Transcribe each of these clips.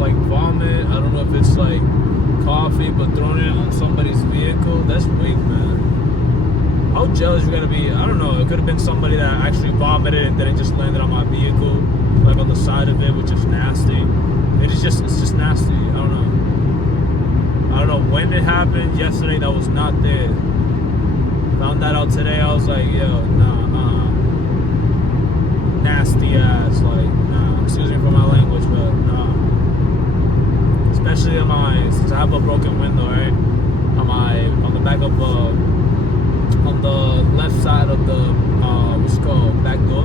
like vomit. I don't know if it's like coffee, but throwing it on somebody's vehicle, that's weak, man. How jealous you gotta be? I don't know. It could have been somebody that actually vomited and then it just landed on my vehicle, like on the side of it, which is nasty. It's just nasty. I don't know when it happened. Yesterday, that was not there. Found that out today. I was like, yo, nah, nasty ass, like, nah. Excuse me for my language, but nah. Especially since I have a broken window, right? On the back of on the left side of the what's it called, back door.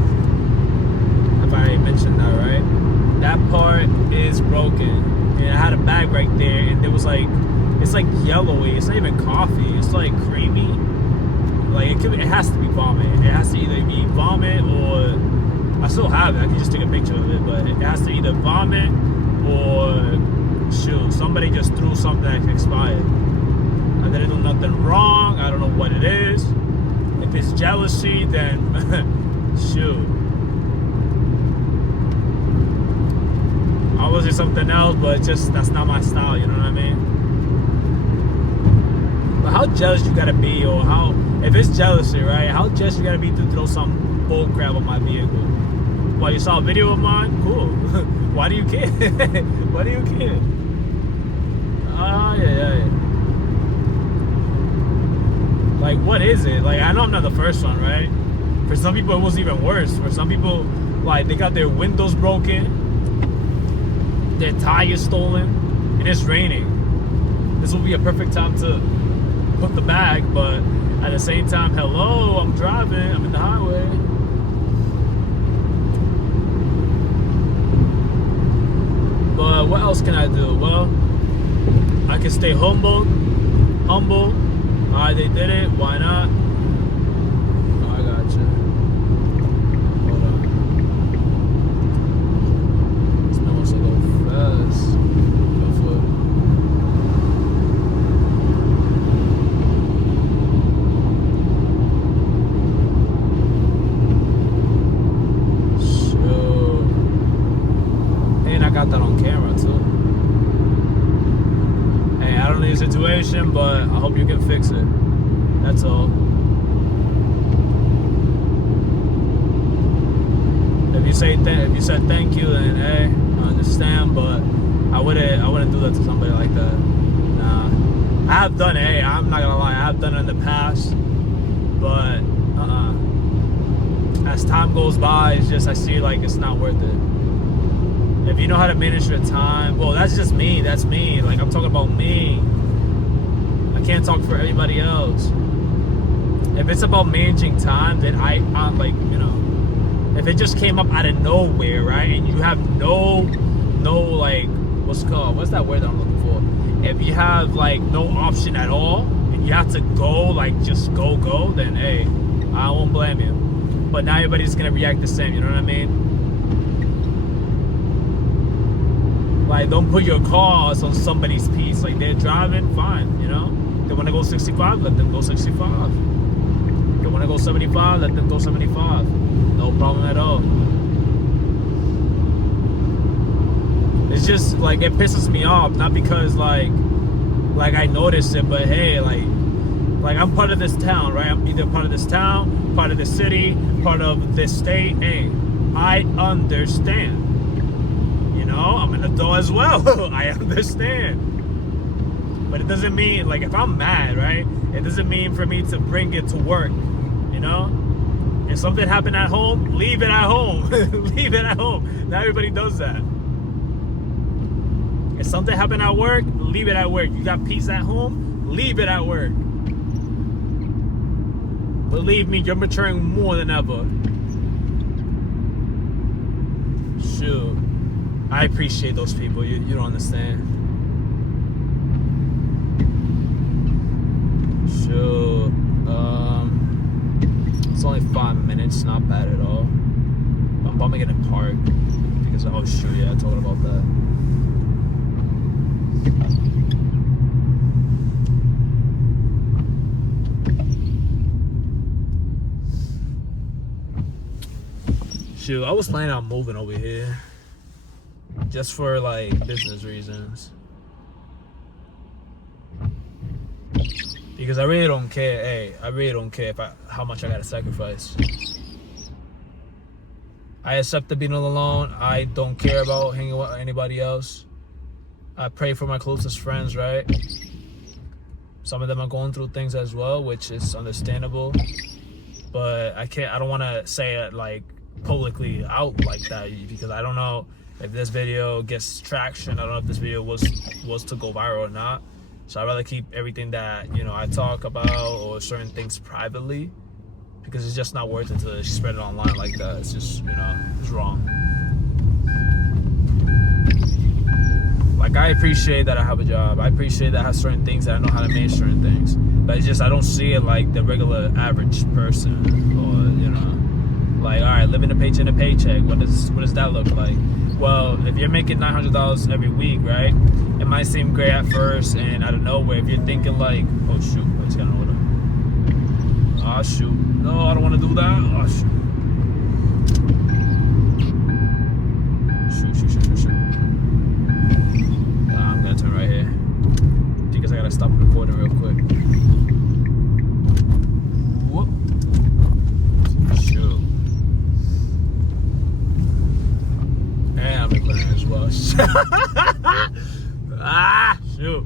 If I mentioned that, right? That part is broken, and I had a bag right there, and there was like, it's like yellowy. It's not even coffee. It's like creamy. Like it has to be vomit. It has to either be vomit or I still have it. I can just take a picture of it, but it has to either vomit or shoot, somebody just threw something that expired. I didn't do nothing wrong. I don't know what it is. If it's jealousy, then shoot. I was just something else, but that's not my style, you know what I mean? But how jealous you gotta be, or if it's jealousy, right? How jealous you gotta be to throw some bull crap on my vehicle? Well, you saw a video of mine? Cool. Why do you care? Why do you care? Yeah. Like, what is it? Like, I know I'm not the first one, right? For some people, it was even worse. For some people, like, they got their windows broken, their tires stolen, and it's raining. This will be a perfect time to put the bag, but at the same time, hello, I'm driving, I'm in the highway. But what else can I do? Well, I can stay humble. Alright, they did it, why not? Oh, I got you. Hold on. This man wants to go fast. Go for it. Sure. And I got that on camera too. Hey, I don't know your situation, but I hope you can fix it. That's all. If you said thank you, then hey, I understand. But I wouldn't do that to somebody like that. Nah, I have done it. Hey, I'm not gonna lie, I have done it in the past. But as time goes by, it's just I see like it's not worth it. If you know how to manage your time, well, that's just me. That's me. Like, I'm talking about me. I can't talk for everybody else. If it's about managing time, then I'm like, you know, if it just came up out of nowhere, right? And you have no like, what's that word that I'm looking for? If you have like no option at all, and you have to go, like just go, then hey, I won't blame you. But not everybody's gonna react the same, you know what I mean? Like, don't put your cars on somebody's piece. Like, they're driving, fine, you know? They want to go 65, let them go 65. They want to go 75, let them go 75. No problem at all. It's just, like, it pisses me off. Not because, like I noticed it, but hey, like I'm part of this town, right? I'm either part of this town, part of this city, part of this state. Hey, I understand. You know, I'm an adult as well. I understand. But it doesn't mean, like, if I'm mad, right? It doesn't mean for me to bring it to work, you know? If something happened at home, leave it at home. Leave it at home. Not everybody does that. If something happened at work, leave it at work. You got peace at home, leave it at work. Believe me, you're maturing more than ever. Shoot. I appreciate those people. You don't understand. Sure. It's only 5 minutes. Not bad at all. I'm probably gonna park because oh shoot, yeah, I told about that. Shoot, I was planning on moving over here. just for like business reasons. Because I really don't care. Hey, I really don't care how much I gotta sacrifice. I accept being alone. I don't care about hanging with anybody else. I pray for my closest friends, right? Some of them are going through things as well, which is understandable. But I don't want to say it like publicly out like that, because I don't know if this video gets traction. I don't know if this video was to go viral or not. So I'd rather keep everything that, you know, I talk about or certain things privately, because it's just not worth it to spread it online like that. It's just, you know, it's wrong. Like, I appreciate that I have a job. I appreciate that I have certain things, that I know how to manage certain things. But it's just, I don't see it like the regular average person. Or, you know, like, all right, living a paycheck to paycheck. What does that look like? Well, if you're making $900 every week, right? It might seem great at first, and out of nowhere, if you're thinking like, oh shoot, I just got an order. Oh shoot, no, I don't want to do that. Oh shoot. Shoot. I'm gonna turn right here because I gotta stop recording real quick. Whoop. Shoot. And I'm recording as well. Ah, shoot.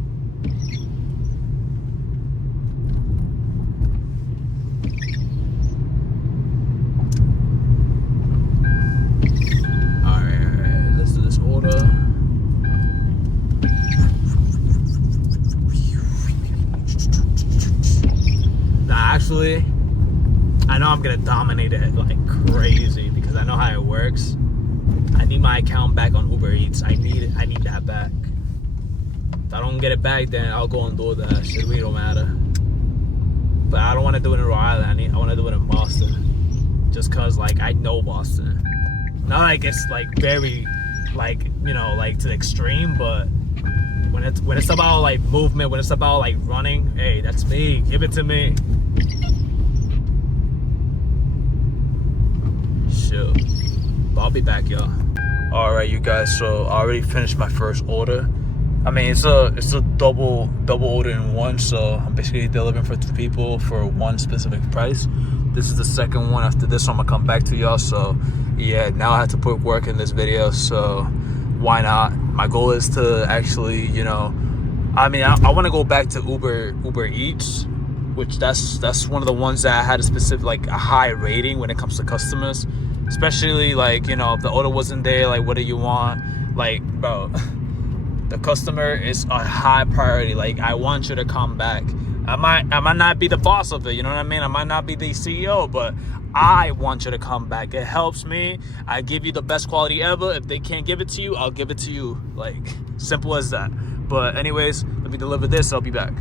Alright, let's do this order. Nah, actually, I know I'm gonna dominate it like crazy because I know how it works. I need my account back on Uber Eats. I need that back. If I don't get it back, then I'll go and do that. Shit really don't matter. But I don't want to do it in Rhode Island. I want to do it in Boston. Just cause like I know Boston. Not like it's like very like, you know, like to the extreme, but when it's about like movement, when it's about like running, hey, that's me. Give it to me. Sure. But I'll be back, y'all. Alright, you guys, so I already finished my first order. I mean, it's a double order in one, so I'm basically delivering for 2 people for one specific price. This is the second one. After this one, I'm gonna come back to y'all. So yeah, now I have to put work in this video, so why not? My goal is to actually, you know, I mean, I want to go back to Uber Eats, which that's one of the ones that had a specific, like a high rating when it comes to customers, especially like, you know, if the order wasn't there, like what do you want, like, bro. The customer is a high priority. Like, I want you to come back. I might not be the boss of it, you know what I mean? I might not be the CEO, but I want you to come back. It helps me. I give you the best quality ever. If they can't give it to you, I'll give it to you. Like, simple as that. But anyways, let me deliver this. I'll be back.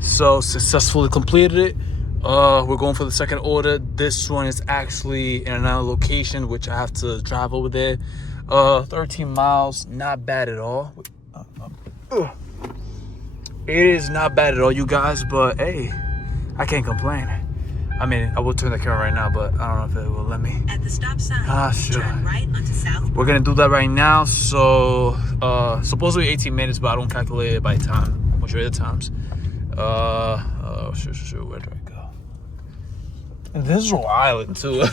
So, successfully completed it. We're going for the second order. This one is actually in another location, which I have to drive over there. 13 miles, not bad at all. It is not bad at all, you guys, but hey, I can't complain. I mean, I will turn the camera right now, but I don't know if it will let me. At the stop sign, sure. Turn right onto South. We're gonna do that right now. So supposedly 18 minutes, but I don't calculate it by time majority of the times. Sure, where do I go? And this is Rhode Island too.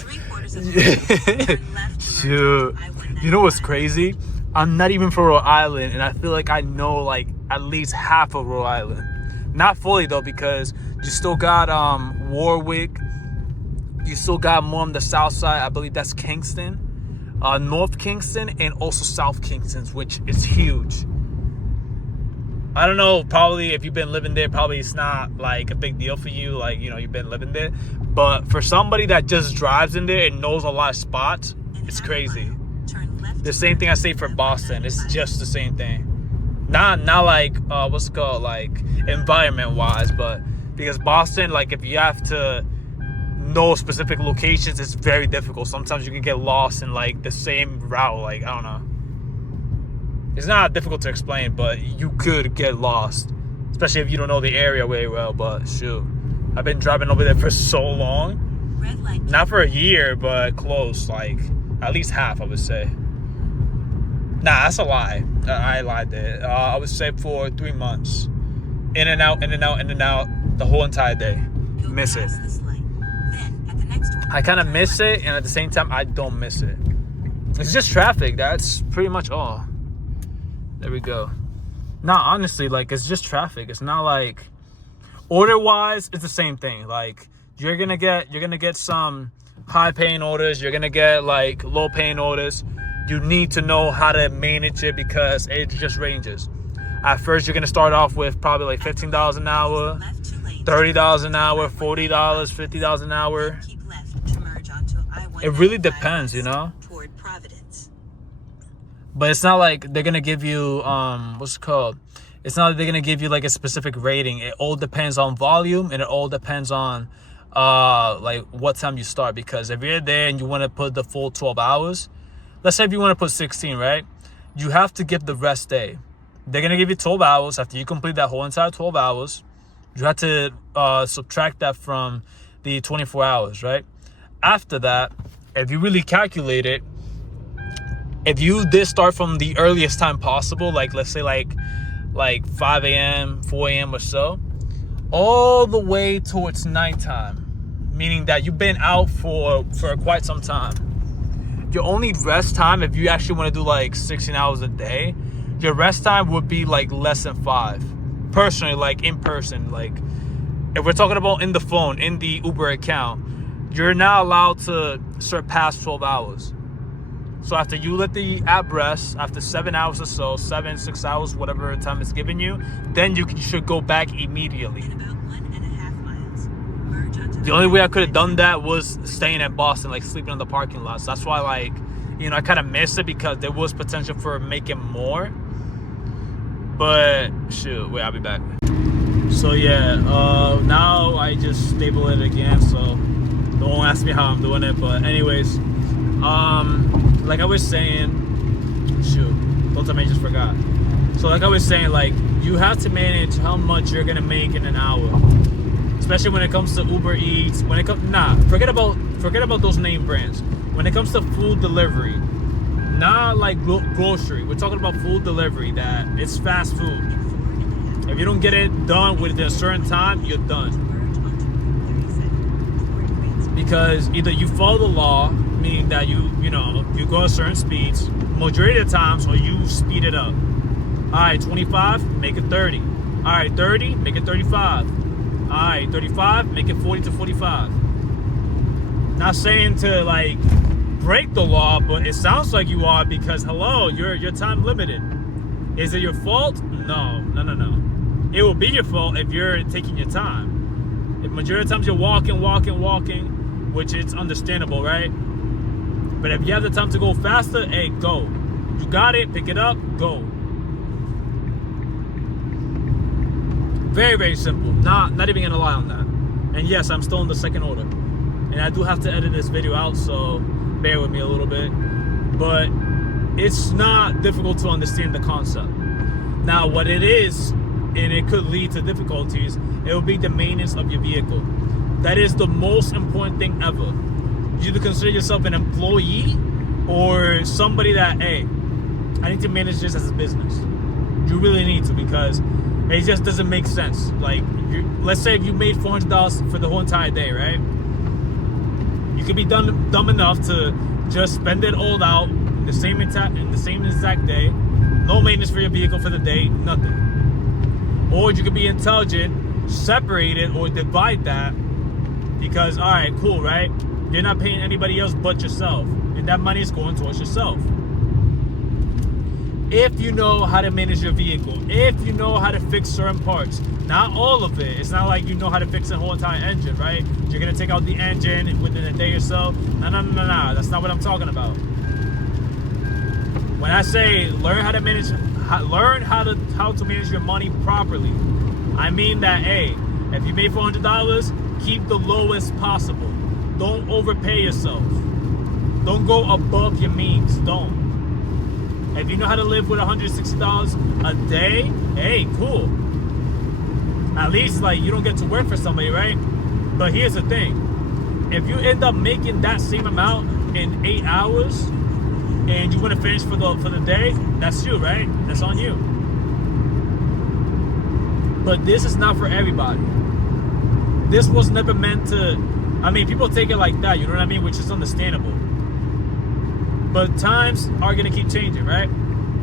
Shoot. You know what's crazy? I'm not even from Rhode Island, and I feel like I know like at least half of Rhode Island. Not fully though, because you still got Warwick, you still got more on the south side. I believe that's Kingston, North Kingston, and also South Kingston, which is huge. I don't know, probably if you've been living there, probably it's not like a big deal for you, like, you know, you've been living there. But for somebody that just drives in there and knows a lot of spots, it's crazy. The same thing I say for Boston. It's just the same thing. Not like what's it called, like environment wise, but because Boston, like if you have to know specific locations, it's very difficult. Sometimes you can get lost in like the same route. Like, I don't know. It's not difficult to explain, but you could get lost, especially if you don't know the area very well. But shoot, I've been driving over there for so long. Not for a year, but close, like at least half, I would say. Nah, that's a lie. I lied there. I would say for 3 months. In and out, in and out, in and out, the whole entire day. Miss it. I kind of miss it, and at the same time, I don't miss it. It's just traffic. That's pretty much all. There we go. Nah, honestly, like, it's just traffic. It's not like order-wise, it's the same thing. Like, you're gonna get some high-paying orders. You're gonna get like low-paying orders. You need to know how to manage it because it just ranges. At first, you're gonna start off with probably like $15 an hour, $30 an hour, $40, $50 an hour. It really depends, you know. But it's not like they're gonna give you what's it called? It's not like they're gonna give you like a specific rating. It all depends on volume, and it all depends on like what time you start. Because if you're there and you want to put the full 12 hours, let's say if you want to put 16, right? You have to give the rest day. They're gonna give you 12 hours. After you complete that whole entire 12 hours, you have to subtract that from the 24 hours, right? After that, if you really calculate it, if you did start from the earliest time possible, like let's say like 5 a.m., 4 a.m. or so, all the way towards nighttime, meaning that you've been out for quite some time. Your only rest time, if you actually want to do like 16 hours a day, your rest time would be like less than 5. Personally, like in person, like if we're talking about in the phone, in the Uber account, you're not allowed to surpass 12 hours. So after you let the app rest, after 7 hours or so, 6 hours, whatever time it's giving you, then you should go back immediately. The only way I could have done that was staying in Boston, like sleeping in the parking lots. That's why, like, you know, I kind of missed it because there was potential for making more. But shoot, wait, I'll be back. So yeah, now I just stable it again, so don't ask me how I'm doing it. But anyways, like I was saying, shoot, don't tell me I just forgot. So like I was saying, like, you have to manage how much you're gonna make in an hour, especially when it comes to Uber Eats. When it comes, forget about those name brands. When it comes to food delivery, not like grocery. We're talking about food delivery, that it's fast food. If you don't get it done within a certain time, you're done. Because either you follow the law, meaning that you go at certain speeds, majority of the times, or you speed it up. Alright, 25, make it 30. Alright, 30, make it 35. Alright, 35, make it 40 to 45. Not saying to like break the law, but it sounds like you are, because hello, you're time limited. Is it your fault? No. It will be your fault if you're taking your time. If majority of the times you're walking, which it's understandable, right? But if you have the time to go faster, hey, go. You got it, pick it up, go. Very, very simple. Not even gonna lie on that. And yes, I'm still in the second order. And I do have to edit this video out, so bear with me a little bit. But it's not difficult to understand the concept. Now, what it is, and it could lead to difficulties, it will be the maintenance of your vehicle. That is the most important thing ever. You either consider yourself an employee or somebody that, hey, I need to manage this as a business. You really need to, because it just doesn't make sense. Like, let's say if you made $400 for the whole entire day, right? You could be dumb enough to just spend it all out in the same exact day, no maintenance for your vehicle for the day, nothing. Or you could be intelligent, separate it or divide that, because all right, cool, right? You're not paying anybody else but yourself, and that money is going towards yourself. If you know how to manage your vehicle, if you know how to fix certain parts, not all of it. It's not like you know how to fix the whole entire engine, right? You're gonna take out the engine within a day or so. No. That's not what I'm talking about. When I say learn how to manage your money properly, I mean that, hey, if you made $400, keep the lowest possible. Don't overpay yourself. Don't go above your means. Don't. If you know how to live with $160 a day, hey, cool. At least, like, you don't get to work for somebody, right? But here's the thing. If you end up making that same amount in 8 hours, and you want to finish for the day, that's you, right? That's on you. But this is not for everybody. This was never meant to, I mean, people take it like that, you know what I mean? Which is understandable. But times are going to keep changing, right?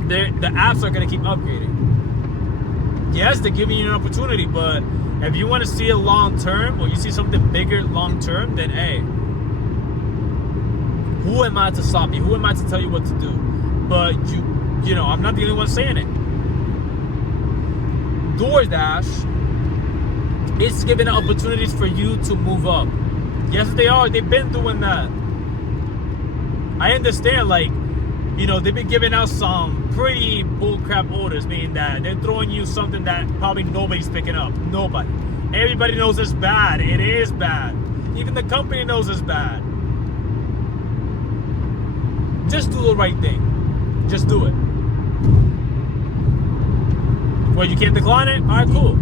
The apps are going to keep upgrading. Yes, they're giving you an opportunity, but if you want to see it long term, or you see something bigger long term, then hey, who am I to stop you? Who am I to tell you what to do? But you know, I'm not the only one saying it. DoorDash is giving opportunities for you to move up. Yes, they are. They've been doing that. I understand, like, you know, they've been giving out some pretty bullcrap orders, meaning that they're throwing you something that probably nobody's picking up. Nobody. Everybody knows it's bad. It is bad. Even the company knows it's bad. Just do the right thing. Just do it. Well, you can't decline it? All right, cool.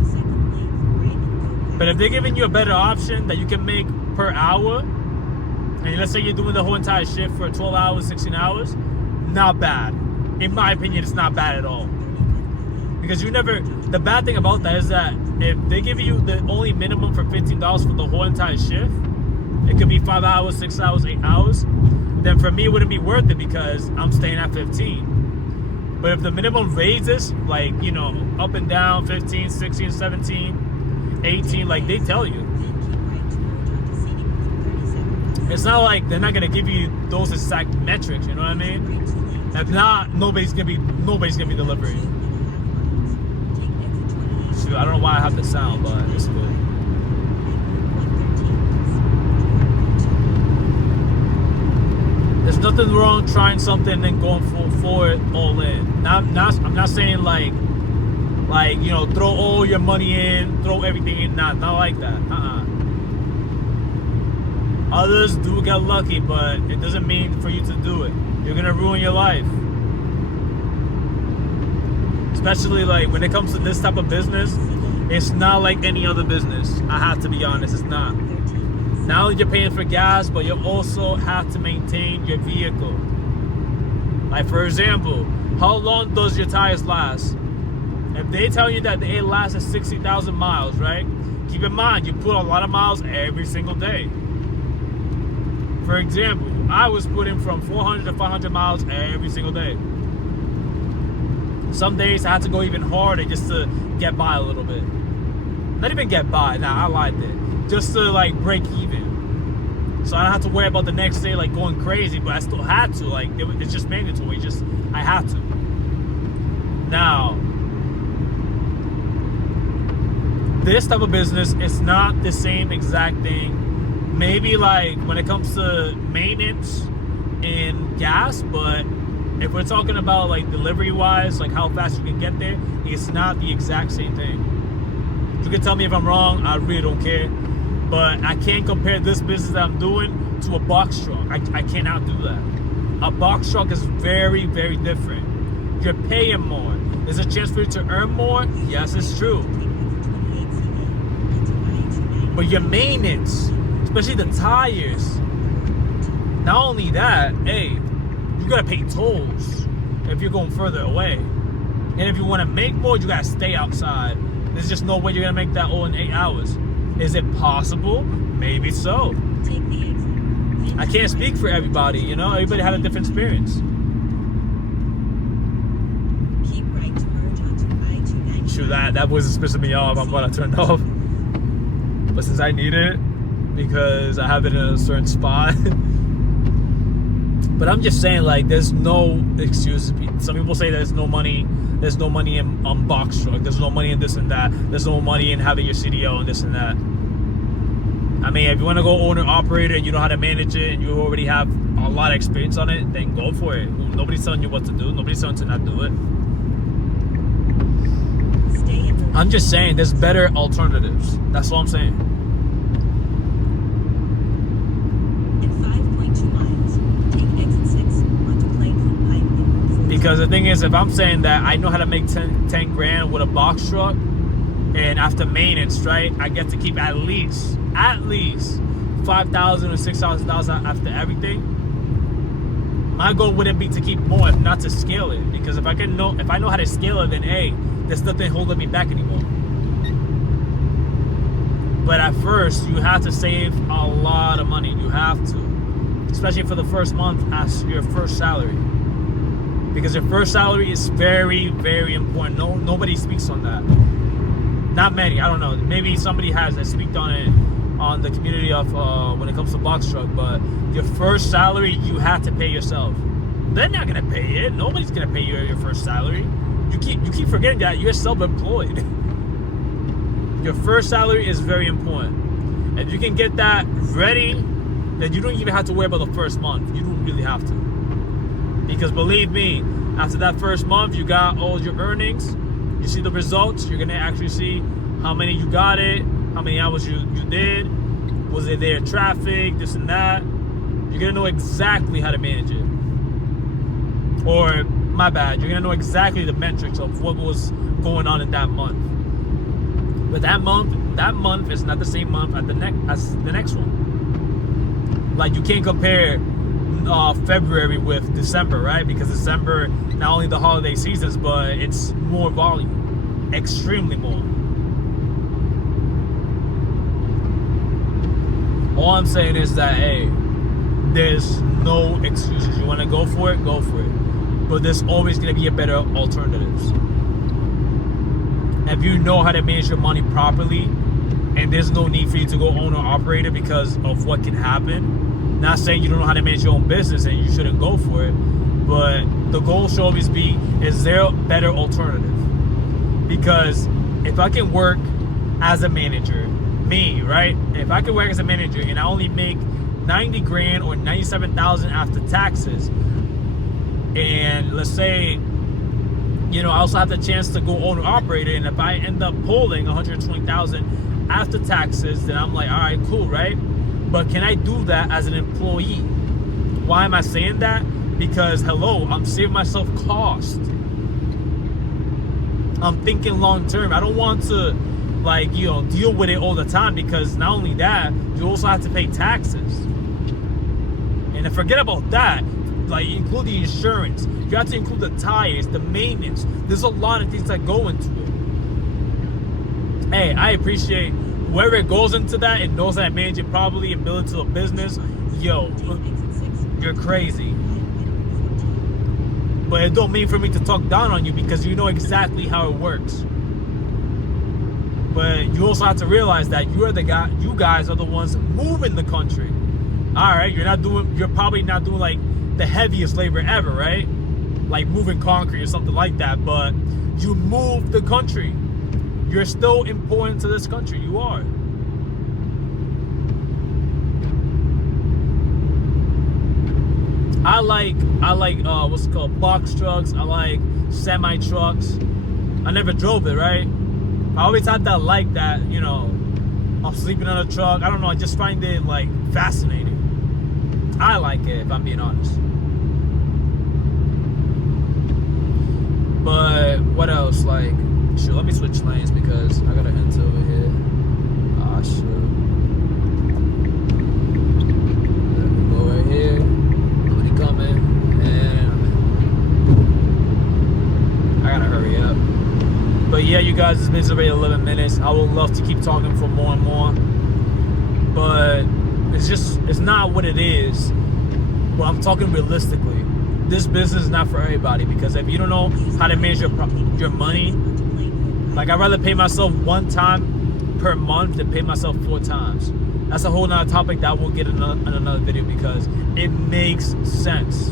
But if they're giving you a better option that you can make per hour, and let's say you're doing the whole entire shift for 12 hours, 16 hours, not bad. In my opinion, it's not bad at all. Because you never, the bad thing about that is that if they give you the only minimum for $15 for the whole entire shift, it could be 5 hours, 6 hours, 8 hours, then for me it wouldn't be worth it because I'm staying at 15. But if the minimum raises, like, you know, up and down, 15, 16, 17, 18, like they tell you, it's not like they're not gonna give you those exact metrics, you know what I mean? If not, nobody's gonna be delivering. Shoot, I don't know why I have the sound, but it's good. There's nothing wrong trying something and going for it all in. Now, I'm not saying like you know, throw all your money in, throw everything in. Not like that. Others do get lucky, but it doesn't mean for you to do it. You're gonna ruin your life. Especially like when it comes to this type of business, it's not like any other business. I have to be honest, it's not. Not only you're paying for gas, but you also have to maintain your vehicle. Like for example, how long does your tires last? If they tell you that they last at 60,000 miles, right? Keep in mind, you put a lot of miles every single day. For example, I was putting from 400 to 500 miles every single day. Some days I had to go even harder just to get by a little bit. Not even get by, nah, I lied there. Just to like break even. So I don't have to worry about the next day like going crazy, but I still had to. Like it's just mandatory. I had to. Now, this type of business, it's not the same exact thing. Maybe like when it comes to maintenance and gas, but if we're talking about like delivery wise, like how fast you can get there, it's not the exact same thing. You can tell me if I'm wrong, I really don't care. But I can't compare this business that I'm doing to a box truck. I cannot do that. A box truck is very, very different. You're paying more. There's a chance for you to earn more. Yes, it's true. But your maintenance, especially the tires. Not only that, hey, you gotta pay tolls if you're going further away. And if you wanna make more, you gotta stay outside. There's just no way you're gonna make that all in 8 hours. Is it possible? Maybe so. I can't speak for everybody, you know? Everybody had a different experience. Shoot, that was pissing me off. I'm gonna turn it off. But since I need it, because I have it in a certain spot. But I'm just saying, like, there's no excuse. Some people say there's no money. There's no money on box truck. There's no money in this and that. There's no money in having your CDO and this and that. I mean, if you want to go owner operator and you know how to manage it and you already have a lot of experience on it, then go for it. Nobody's telling you what to do. Nobody's telling you to not do it. I'm just saying there's better alternatives. That's all I'm saying. Because the thing is, if I'm saying that I know how to make 10 grand with a box truck, and after maintenance, right, I get to keep at least $5,000 or $6,000 after everything. My goal wouldn't be to keep more, if not to scale it. Because if I know how to scale it, then hey, there's nothing holding me back anymore. But at first, you have to save a lot of money. You have to, especially for the first month as your first salary, because your first salary is very, very important. Nobody speaks on that. Not many. I don't know. Maybe somebody has that speak on it on the community of when it comes to box truck. But your first salary, you have to pay yourself. They're not gonna pay it. Nobody's gonna pay you your first salary. You keep forgetting that you're self-employed. Your first salary is very important. If you can get that ready, then you don't even have to worry about the first month. You don't really have to. Because believe me, after that first month, you got all your earnings. You see the results. You're going to actually see how many you got it, how many hours you did. Was it there traffic, this and that. You're going to know exactly how to manage it. Or, my bad, you're going to know exactly the metrics of what was going on in that month. But that month is not the same month as the next one. Like, you can't compare February with December, right? Because December, not only the holiday seasons, but it's more volume, extremely more. All I'm saying is that, hey, there's no excuses. You want to go for it, go for it. But there's always going to be a better alternatives. If you know how to manage your money properly, and there's no need for you to go owner operator because of what can happen. Not saying you don't know how to manage your own business and you shouldn't go for it, but the goal should always be, is there a better alternative? Because if I can work as a manager, me, right? If I can work as a manager and I only make 90 grand or 97,000 after taxes, and let's say, you know, I also have the chance to go owner operator, and if I end up pulling 120,000 after taxes, then I'm like, all right, cool, right? But can I do that as an employee? Why am I saying that? Because hello, I'm saving myself cost. I'm thinking long term. I don't want to, like, you know, deal with it all the time, because not only that, you also have to pay taxes. And to forget about that, like, include the insurance. You have to include the tires, the maintenance. There's a lot of things that go into it. Hey, I appreciate whoever goes into that and knows how to manage it properly and build it to a business. Yo, you're crazy. But it don't mean for me to talk down on you, because you know exactly how it works. But you also have to realize that you guys are the ones moving the country. All right, you're probably not doing like the heaviest labor ever, right? Like moving concrete or something like that, but you move the country. You're still important to this country. You are. I like what's it called, box trucks. I like semi trucks. I never drove it, right? I always had that, like, that, you know, I'm sleeping on a truck. I don't know, I just find it like fascinating. I like it, if I'm being honest. But what else? Like, shoot, let me switch lanes because I gotta enter over here. Ah, shoot. Let me go right here. Nobody coming. And I gotta hurry up. But yeah, you guys, it's been already 11 minutes. I would love to keep talking for more and more. But it's not what it is. But I'm talking realistically. This business is not for everybody, because if you don't know how to manage your money, like, I'd rather pay myself one time per month than pay myself 4 times. That's a whole nother topic that we'll get in another video, because it makes sense.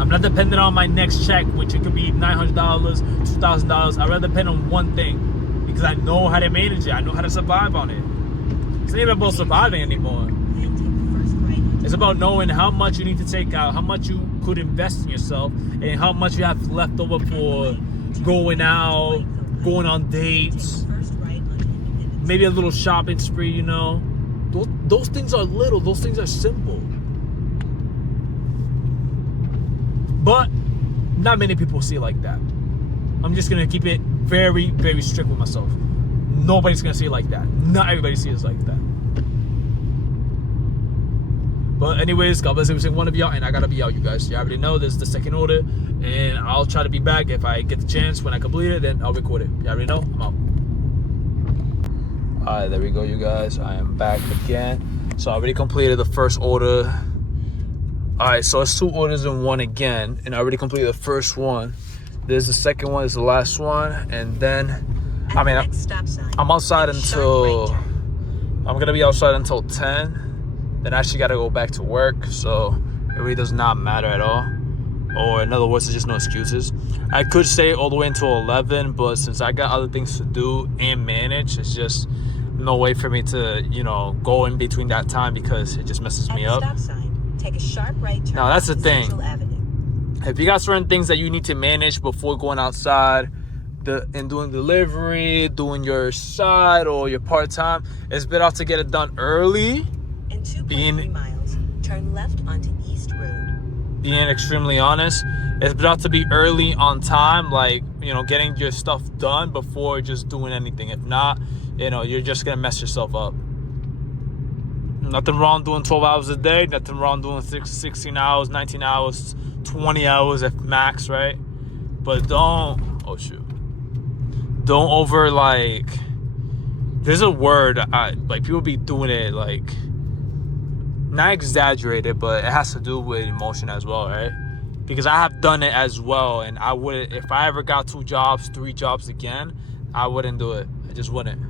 I'm not dependent on my next check, which it could be $900, $2,000. I'd rather depend on one thing, because I know how to manage it. I know how to survive on it. It's not even about surviving anymore. It's about knowing how much you need to take out, how much you could invest in yourself, and how much you have left over for going out, going on dates, maybe a little shopping spree, you know. Those things are little, those things are simple. But not many people see it like that. I'm just going to keep it very, very strict with myself. Nobody's going to see it like that. Not everybody sees it like that. But anyways, God bless every single one of y'all, and I gotta be out, you guys. You already know this is the second order, and I'll try to be back if I get the chance. When I complete it, then I'll record it. You already know. I'm out. All right, there we go, you guys. I am back again. So I already completed the first order. All right, so it's 2 orders in one again, and I already completed the first one. There's the second one, is the last one, and then I'm outside until I'm gonna be outside until 10. Then I actually gotta go back to work, so it really does not matter at all. Or in other words, there's just no excuses. I could stay all the way until 11, but since I got other things to do and manage, it's just no way for me to, you know, go in between that time because it just messes me up. Stop sign, take a sharp right turn. Now that's the thing. Central Avenue. If you got certain things that you need to manage before going outside and doing delivery, doing your side or your part-time, it's better to get it done early. In 2.3 miles, turn left onto East Road. Being extremely honest, it's better to be early on time, like, you know, getting your stuff done before just doing anything. If not, you know, you're just gonna mess yourself up. Nothing wrong doing 12 hours a day, nothing wrong doing 16 hours, 19 hours, 20 hours at max, right? But don't over, like, there's a word, like, people be doing it, like, not exaggerated, but it has to do with emotion as well, right? Because I have done it as well, and I wouldn't, if I ever got 2 jobs, 3 jobs again, I wouldn't do it. I just wouldn't.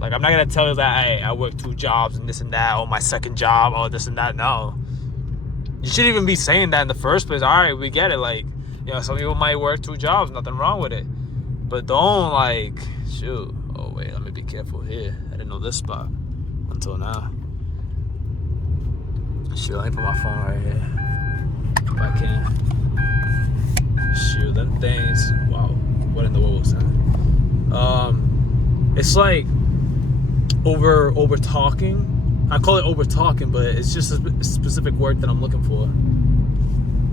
Like, I'm not gonna tell you that, hey, I work 2 jobs and this and that, or my second job, or this and that. No, you shouldn't even be saying that in the first place. All right, we get it. Like, you know, some people might work 2 jobs, nothing wrong with it, but don't, like, shoot. Oh wait, let me be careful here. I didn't know this spot until now. Shoot, let me put my phone right here if I can. Shoot, them things. Wow, what in the world was that? It's like over talking. I call it over talking, but it's just a specific word that I'm looking for.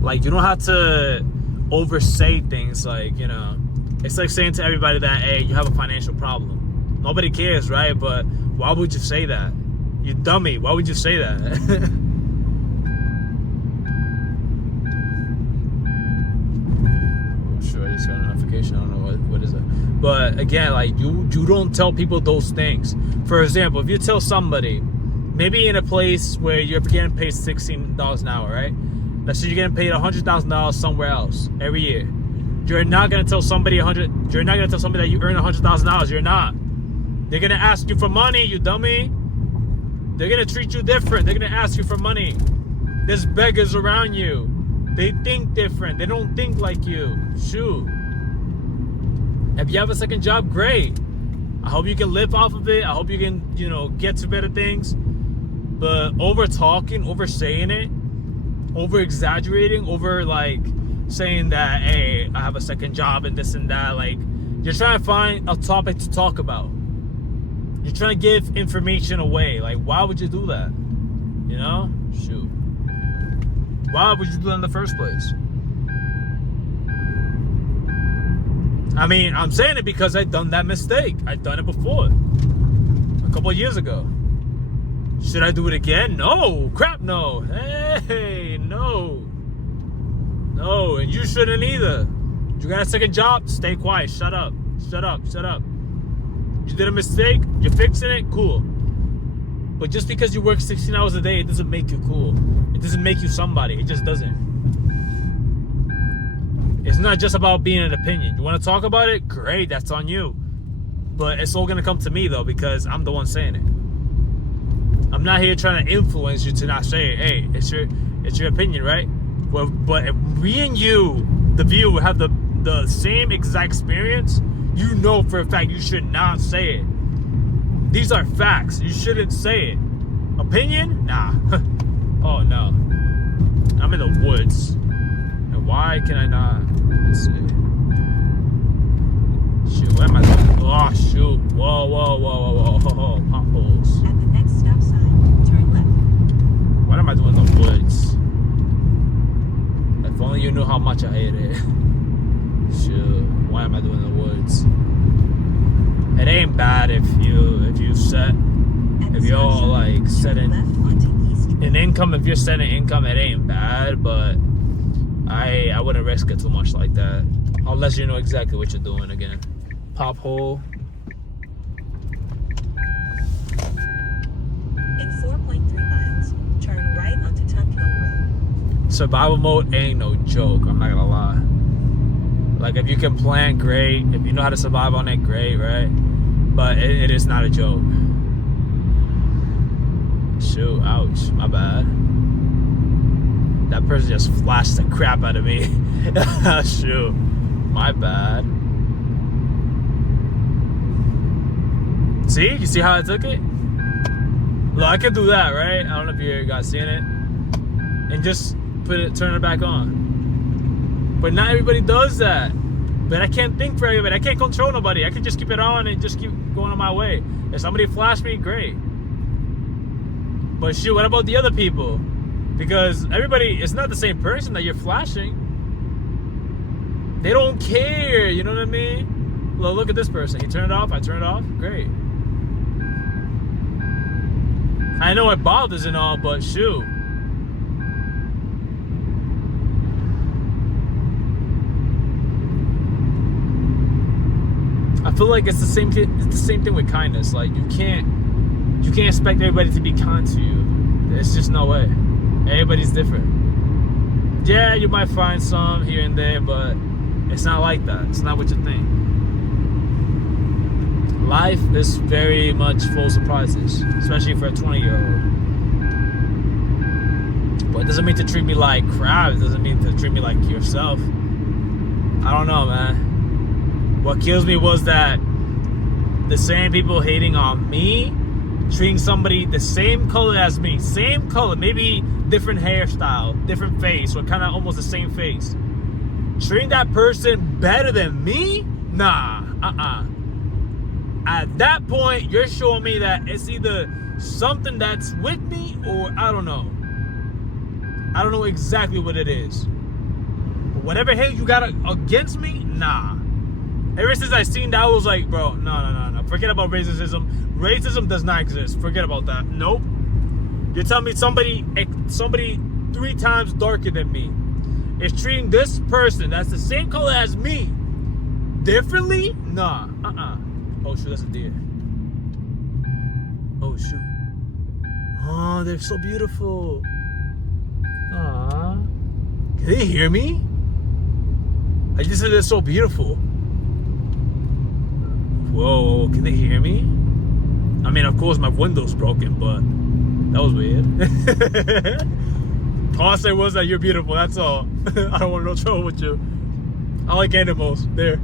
Like, you don't have to oversay things. Like, you know, it's like saying to everybody that, hey, you have a financial problem. Nobody cares, right? But why would you say that? You dummy. Why would you say that? Sure, I just got a notification. I don't know what is it. But again, like, you don't tell people those things. For example, if you tell somebody, maybe in a place where you're getting paid $16 an hour, right? Let's say you're getting paid $100,000 somewhere else every year. You're not gonna tell somebody You're not gonna tell somebody that you earn $100,000. You're not. They're gonna ask you for money, you dummy. They're gonna treat you different. They're gonna ask you for money. There's beggars around you. They think different. They don't think like you. Shoot. If you have a second job, great. I hope you can live off of it. I hope you can, you know, get to better things. But over talking, over saying it, over exaggerating, over, like, saying that, hey, I have a second job and this and that, like, you're trying to find a topic to talk about. You're trying to give information away. Like, why would you do that? You know? Shoot. Why would you do that in the first place? I mean, I'm saying it because I've done that mistake. I've done it before. A couple of years ago. Should I do it again? No. Crap, no. Hey, no. No, and you shouldn't either. You got a second job? Stay quiet. Shut up. Shut up. Shut up. You did a mistake? You're fixing it? Cool. But just because you work 16 hours a day, it doesn't make you cool. It doesn't make you somebody. It just doesn't. It's not just about being an opinion. You want to talk about it? Great, that's on you. But it's all going to come to me, though, because I'm the one saying it. I'm not here trying to influence you to not say it. Hey, it's your opinion, right? Well, but if me and you, the viewer, have the same exact experience, you know for a fact you should not say it. These are facts. You shouldn't say it. Opinion? Nah. Oh, no. I'm in the woods. And why can I not? Let's see. Shoot, what am I doing? Oh, shoot. Whoa, whoa, whoa, whoa, whoa. Potholes. At the next stop sign, turn left. What am I doing in the woods? If only you knew how much I hate it. Shoot. Why am I doing in the woods? It ain't bad if you set, if you're like setting. Left onto East in income, if you're setting income, it ain't bad, but I wouldn't risk it too much like that. Unless you know exactly what you're doing again. Pop hole. In 4.3 miles, turn right onto Tupelo Road. Survival mode ain't no joke, I'm not gonna lie. Like, if you can plan, great. If you know how to survive on it, great, right? But it is not a joke. Shoot, ouch, my bad. That person just flashed the crap out of me. Shoot, my bad. See? You see how I took it? Look, I can do that, right? I don't know if you guys seen it. And just turn it back on. But not everybody does that. But I can't think for everybody. I can't control nobody. I can just keep it on and just keep going on my way. If somebody flashed me, great. But shoot, what about the other people? Because everybody, it's not the same person that you're flashing. They don't care, you know what I mean? Well, look at this person. He turned it off, I turned it off. Great. I know it bothers and all, but shoot. I feel like it's the same thing with kindness. Like, you can't expect everybody to be kind to you. It's just no way. Everybody's different. Yeah, you might find some here and there, but it's not like that. It's not what you think. Life is very much full of surprises, especially for a 20-year-old. But it doesn't mean to treat me like crap. It doesn't mean to treat me like yourself. I don't know, man. What kills me was that the same people hating on me, treating somebody the same color as me, same color, maybe different hairstyle, different face, or kind of almost the same face. Treating that person better than me? Nah, At that point, you're showing me that it's either something that's with me or I don't know. I don't know exactly what it is. But whatever hate you got against me, nah. Ever since I seen that, I was like, bro, no. Forget about racism. Racism does not exist. Forget about that. Nope. You're telling me somebody 3 times darker than me is treating this person that's the same color as me differently? Nah. Oh, shoot, that's a deer. Oh, shoot. Oh, they're so beautiful. Aw. Can they hear me? I just said they're so beautiful. Whoa, can they hear me? I mean, of course, my window's broken, but that was weird. All I said was that you're beautiful, that's all. I don't want no trouble with you. I like animals. There.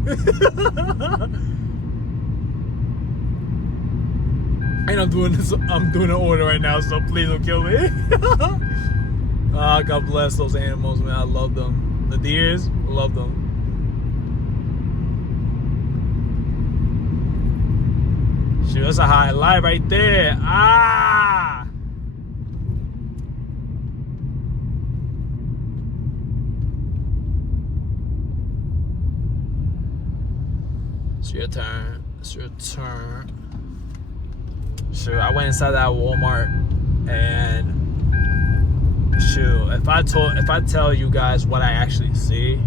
And I'm doing an order right now, so please don't kill me. Ah, God bless those animals, man. I love them. The deers, love them. Shoot, that's a highlight right there. Ah! It's your turn. It's your turn. Sure, I went inside that Walmart and shoot, if I tell you guys what I actually see,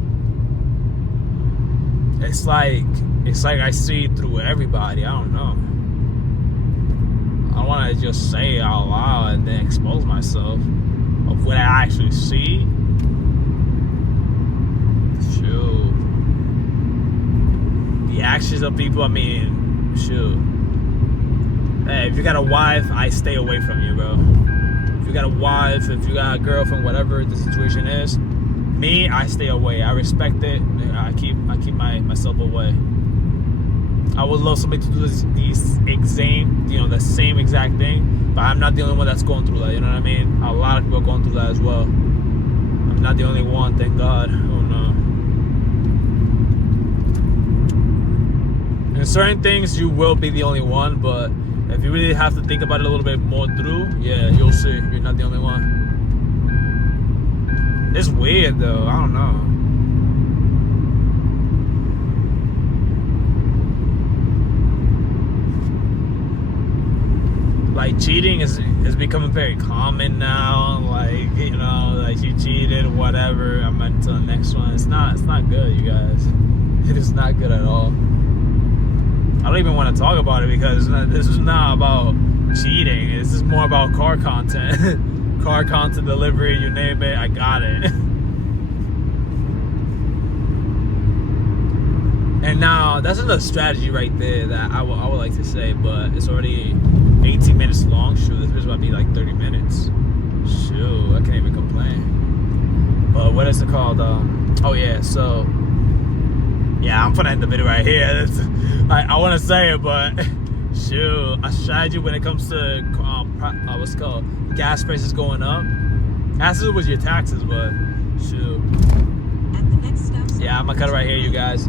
it's like I see through everybody. I don't know. I don't want to just say it out loud and then expose myself of what I actually see. Shoot. The actions of people, I mean, shoot. Hey, if you got a wife, I stay away from you, bro. If you got a wife, if you got a girlfriend, whatever the situation is, me, I stay away. I respect it. I keep myself away. I would love somebody to do the same exact thing, but I'm not the only one that's going through that. You know what I mean? A lot of people are going through that as well. I'm not the only one, thank God. Oh no. In certain things, you will be the only one, but if you really have to think about it a little bit more through, yeah, you'll see. You're not the only one. It's weird though. I don't know. Like like cheating is becoming very common now. Like, you know, like you cheated, whatever. I'm on to the next one. It's not good, you guys. It is not good at all. I don't even want to talk about it because this is not about cheating. This is more about car content. Car content, delivery, you name it, I got it. And now that's another strategy right there that I would like to say, but it's already 18 minutes long. Shoot, this is about to be like 30 minutes. Shoot, I can't even complain. But what is it called? Oh yeah, so yeah, I'm gonna end the video right here. I want to say it, but shoot, a strategy when it comes to what's it called, gas prices going up. As it was your taxes, but shoot. At the next stop, Yeah, I'm gonna cut it right here, you guys.